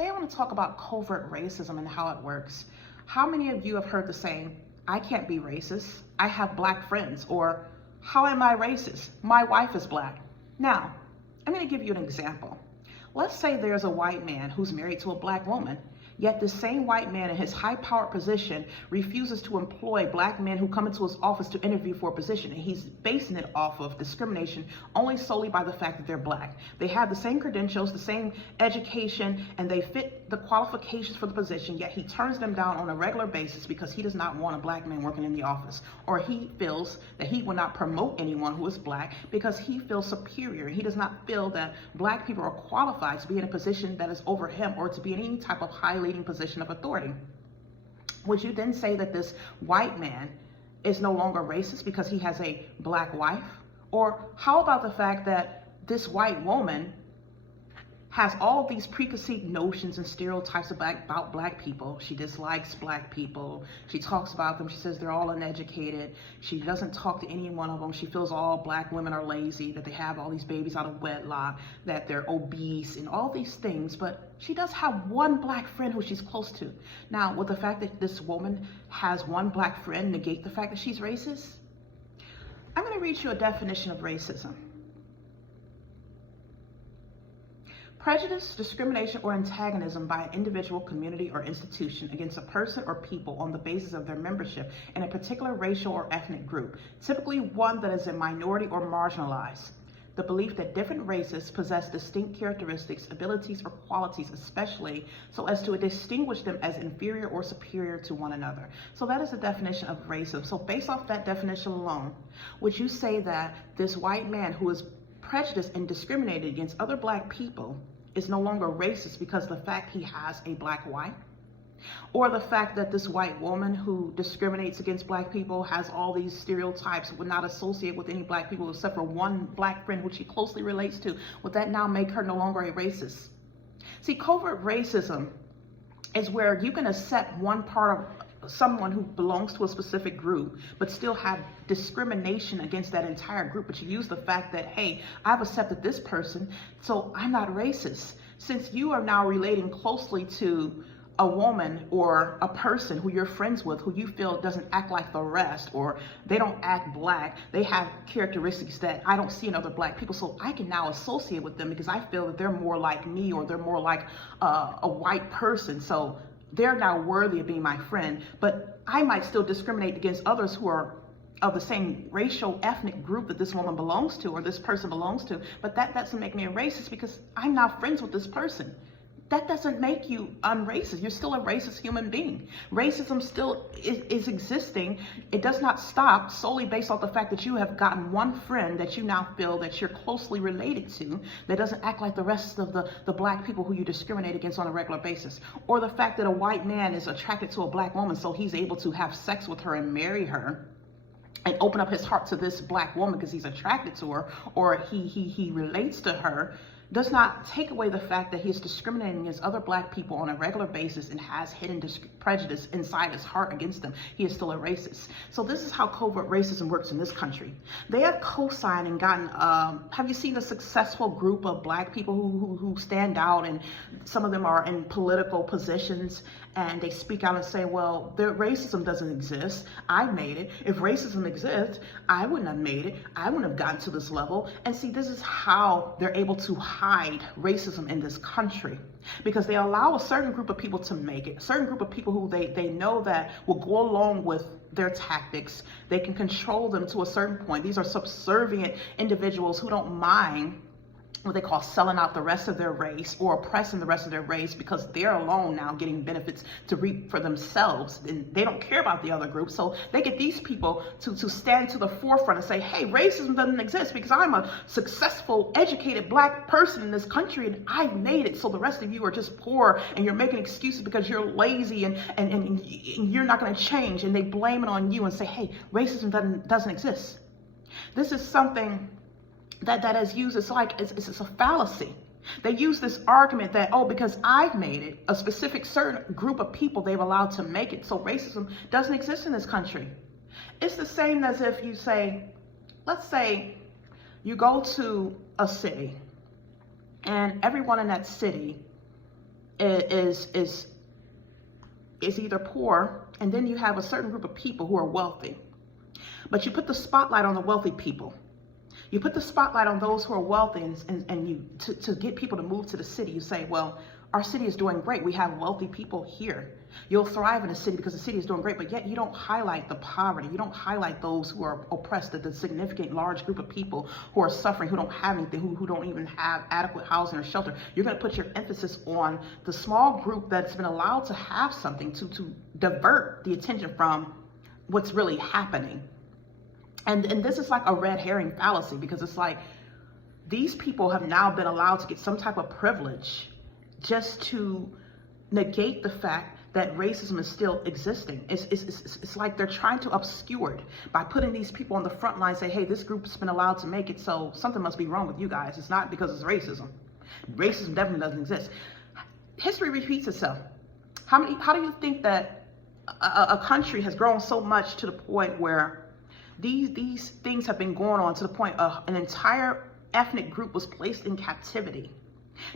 Today I want to talk about covert racism and how it works. How many of you have heard the saying, I can't be racist, I have black friends, or how am I racist? My wife is black. Now, I'm going to give you an example. Let's say there's a white man who's married to a black woman, yet the same white man in his high-powered position refuses to employ black men who come into his office to interview for a position, and he's basing it off of discrimination only solely by the fact that they're black. They have the same credentials, the same education, and they fit the qualifications for the position, yet he turns them down on a regular basis because he does not want a black man working in the office, or he feels that he will not promote anyone who is black because he feels superior. He does not feel that black people are qualified to be in a position that is over him or to be in any type of high leading position of authority. Would you then say that this white man is no longer racist because he has a black wife? Or how about the fact that this white woman has all these preconceived notions and stereotypes about black people? She dislikes black people. She talks about them. She says they're all uneducated. She doesn't talk to any one of them. She feels all black women are lazy, that they have all these babies out of wedlock, that they're obese and all these things. But she does have one black friend who she's close to. Now, would the fact that this woman has one black friend negate the fact that she's racist? I'm going to read you a definition of racism. Prejudice, discrimination, or antagonism by an individual, community, or institution against a person or people on the basis of their membership in a particular racial or ethnic group, typically one that is a minority or marginalized. The belief that different races possess distinct characteristics, abilities, or qualities, especially so as to distinguish them as inferior or superior to one another. So that is the definition of racism. So based off that definition alone, would you say that this white man who is prejudiced and discriminated against other black people is no longer racist because of the fact he has a black wife? Or the fact that this white woman who discriminates against black people has all these stereotypes, would not associate with any black people except for one black friend which she closely relates to, would that now make her no longer a racist? See, covert racism is where you can accept one part of someone who belongs to a specific group, but still have discrimination against that entire group. But you use the fact that, hey, I've accepted this person, so I'm not racist. Since you are now relating closely to a woman or a person who you're friends with, who you feel doesn't act like the rest, or they don't act black, they have characteristics that I don't see in other black people, so I can now associate with them because I feel that they're more like me, or they're more like a white person. So they're now worthy of being my friend, but I might still discriminate against others who are of the same racial ethnic group that this woman belongs to or this person belongs to, but that doesn't make me a racist because I'm now friends with this person. That doesn't make you unracist. You're still a racist human being. Racism still is existing. It does not stop solely based off the fact that you have gotten one friend that you now feel that you're closely related to that doesn't act like the rest of the black people who you discriminate against on a regular basis. Or the fact that a white man is attracted to a black woman, so he's able to have sex with her and marry her and open up his heart to this black woman because he's attracted to her, or he relates to her, does not take away the fact that he is discriminating against other black people on a regular basis and has hidden prejudice inside his heart against them. He is still a racist. So this is how covert racism works in this country. They have co-signed and gotten, have you seen a successful group of black people who stand out, and some of them are in political positions, and they speak out and say, well, their racism doesn't exist. I made it. If racism exists, I wouldn't have made it. I wouldn't have gotten to this level. And see, this is how they're able to hide racism in this country, because they allow a certain group of people to make it, a certain group of people who they know that will go along with their tactics. They can control them to a certain point. These are subservient individuals who don't mind what they call selling out the rest of their race or oppressing the rest of their race because they're alone now getting benefits to reap for themselves, and they don't care about the other group. So they get these people to stand to the forefront and say, hey, racism doesn't exist because I'm a successful, educated black person in this country and I've made it, so the rest of you are just poor and you're making excuses because you're lazy and you're not going to change, and they blame it on you and say, hey, racism doesn't exist. This is something that is used, it's a fallacy. They use this argument that, oh, because I've made it, a specific certain group of people they've allowed to make it, so racism doesn't exist in this country. It's the same as if you say, let's say you go to a city and everyone in that city is either poor, and then you have a certain group of people who are wealthy. But you put the spotlight on the wealthy people. You put the spotlight on those who are wealthy, and you to get people to move to the city. You say, well, our city is doing great. We have wealthy people here. You'll thrive in a city because the city is doing great, but yet you don't highlight the poverty. You don't highlight those who are oppressed, the significant large group of people who are suffering, who don't have anything, who don't even have adequate housing or shelter. You're going to put your emphasis on the small group that's been allowed to have something to divert the attention from what's really happening. And this is like a red herring fallacy, because it's like these people have now been allowed to get some type of privilege just to negate the fact that racism is still existing. It's like they're trying to obscure it by putting these people on the front line, say, hey, this group's been allowed to make it, so something must be wrong with you guys. It's not because it's racism. Racism definitely doesn't exist. History repeats itself. How do you think that a country has grown so much to the point where these things have been going on to the point of an entire ethnic group was placed in captivity?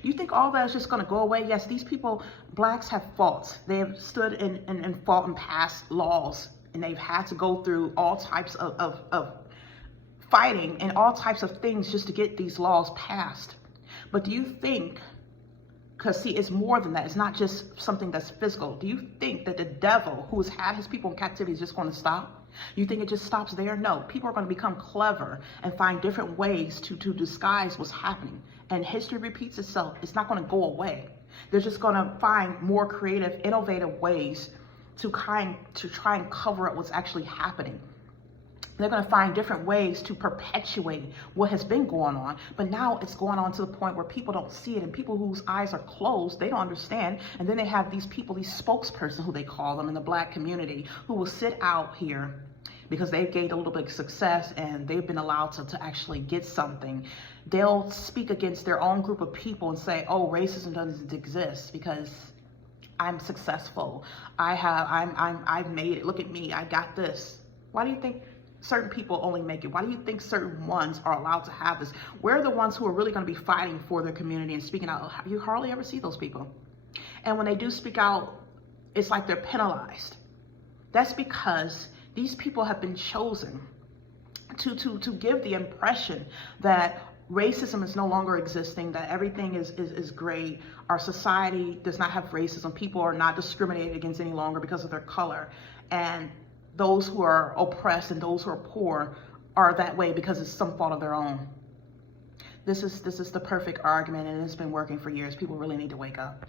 Do you think all that is just going to go away? Yes, these people, blacks, have fought. They have stood and fought and passed laws, and they've had to go through all types of fighting and all types of things just to get these laws passed. But do you think, because see, it's more than that. It's not just something that's physical. Do you think that the devil who has had his people in captivity is just going to stop? You think it just stops there? No, people are going to become clever and find different ways to disguise what's happening. And history repeats itself. It's not going to go away. They're just going to find more creative, innovative ways to try and cover up what's actually happening. They're going to find different ways to perpetuate what has been going on. But now it's going on to the point where people don't see it, and people whose eyes are closed, they don't understand. And then they have these people, these spokespersons, who they call them in the black community, who will sit out here because they've gained a little bit of success and they've been allowed to actually get something. They'll speak against their own group of people and say, oh, racism doesn't exist because I'm successful. I've made it. Look at me. I got this. Why do you think certain people only make it? Why do you think certain ones are allowed to have this? Where are the ones who are really going to be fighting for their community and speaking out? You hardly ever see those people. And when they do speak out, it's like they're penalized. That's because these people have been chosen to give the impression that racism is no longer existing, that everything is great. Our society does not have racism. People are not discriminated against any longer because of their color. And those who are oppressed and those who are poor are that way because it's some fault of their own. This is the perfect argument, and it's been working for years. People really need to wake up.